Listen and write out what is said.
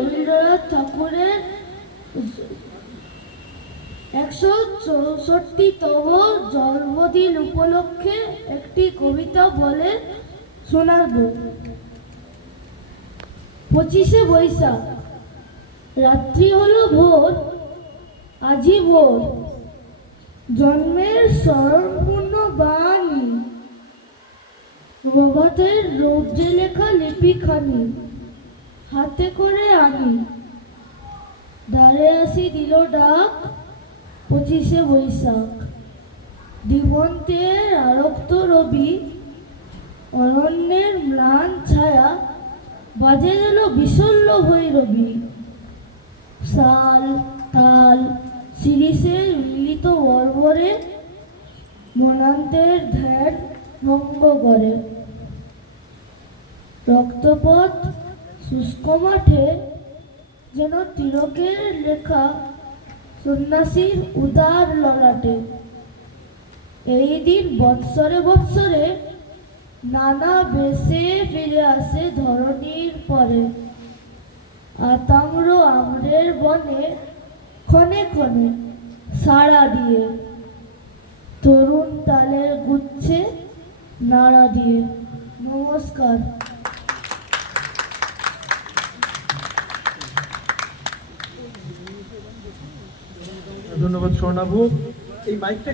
রবীন্দ্রনাথ ঠাকুরের 164তম জন্মদিন উপলক্ষে একটি কবিতা বলে শোনাব। 25শে বৈশাখ। রাত্রি হলো ভোর, আজি ভোর, জন্মের স্মরণপূর্ণ বাণী, প্রভাতের রৌদ্রে লেখা লিপিখানি হাতে করে আনি, দ্বারে আসি দিল ডাক 25শে বৈশাখ। দিগন্তের আরক্ত রবি, অরণ্যের ম্লান ছায়া, বাজে গেল বিশল্য ভৈরবী। শাল তাল শিরিষের মিলিত বর্বরে মনান্তের ধ্যান ভঙ্গ করে। রক্তপথ শুষ্ক মাঠে যেন তিলকের লেখা সন্ন্যাসীর উদার ললাটে। এই দিন বৎসরে বৎসরে নানা বেশে ফিরে আসে ধরণীর পরে। আতাম্র আম্রের বনে ক্ষণে ক্ষণে সাড়া দিয়ে, তরুণ তালের গুচ্ছে নাড়া দিয়ে। নমস্কার। ধন্যবাদ স্বর্ণাভ। এই মাইকটা